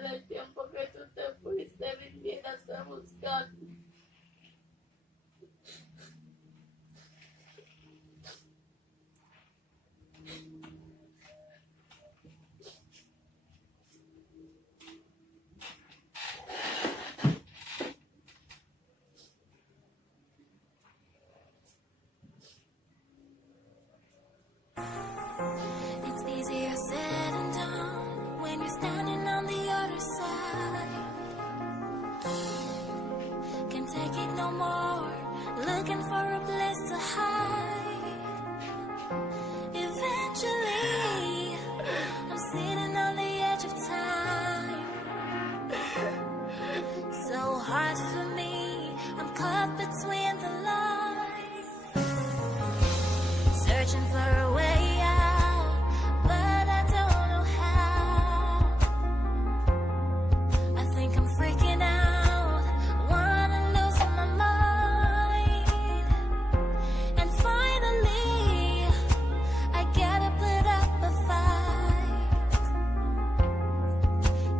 desde el tiempo que tú te fuiste, vinieras a buscarme. It's easier said than done when you're standing on the other side. Can't take it no more, looking for a place to hide. Eventually, I'm sitting on the edge of time. So hard for me, I'm caught between the lines. Searching for a way out, but I don't know how. I think I'm freaking out, wanna lose my mind. And finally, I gotta put up a fight.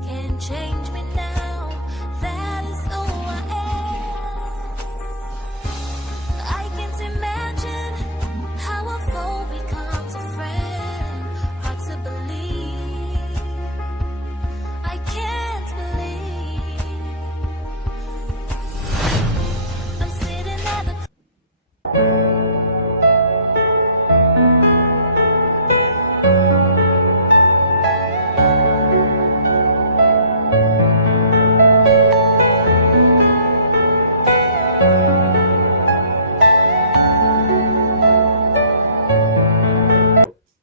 Can't change me now, that is who I am. I can't imagine how a foe becomes a friend. Hard to believe, I can't believe. I'm sitting at the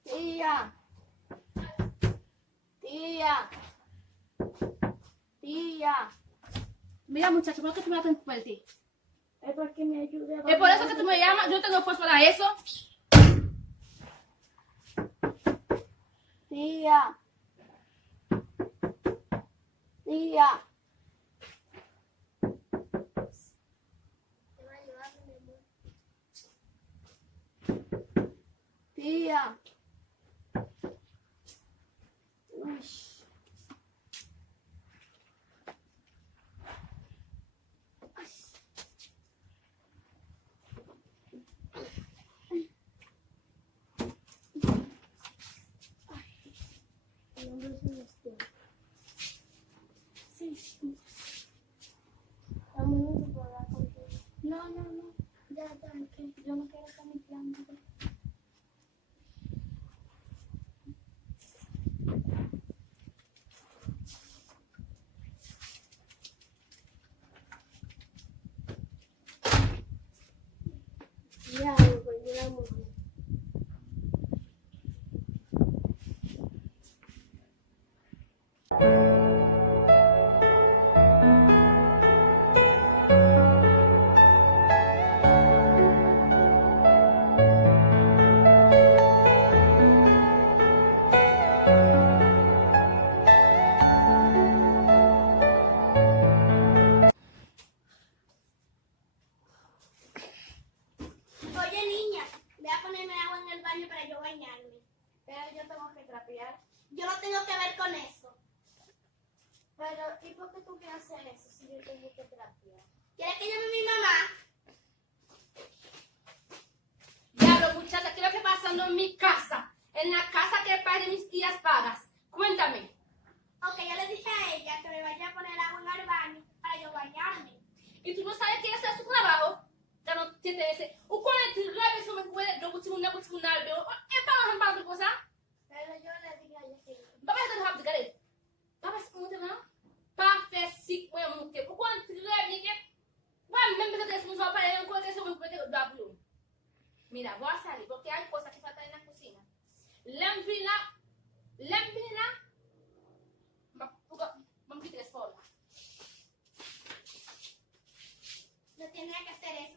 Tía, tía, tía. Mira, muchacho, ¿por qué tú me das tan fuerte? Es porque me ayude a ¿Es por eso que tú me llamas? Yo no tengo fuerza para eso. Tía. Tía. Tía. Uy. Sí. No, no, no. Ya, que yo no quiero estar limpiando. Ya, pues ya, mujer. Oye, niña, voy a ponerme agua en el baño para yo bañarme. Pero yo tengo que trapear. Yo no tengo que ver con eso. Pero, ¿y por qué tú quieres hacer eso si yo tengo que trapear? ¿Quieres que llame a mi mamá? Diablo, muchacha, ¿qué es lo que está pasando en mi casa? En la casa que el padre de mis tías pagas. Cuéntame. Ok, yo le dije a ella que me vaya a poner agua en el baño para yo bañarme. ¿Y tú no sabes qué es su trabajo? Ya no te interesa. ¿O cuál es tu rabia sobre puede do kutimuna kutimuna do? E para han para cosa? Pero yo le dije a ella que Baba está rápido, cadê? Baba se muito não? Para fesi com a muito. O quanto tu rabia que? Vai, mesmo que você não só para eu coisa sobre puede do. Mira, voy a salir porque hay cosas que faltan en la cocina. Lampina. Vamos a quitar esto. No tenía que hacer eso.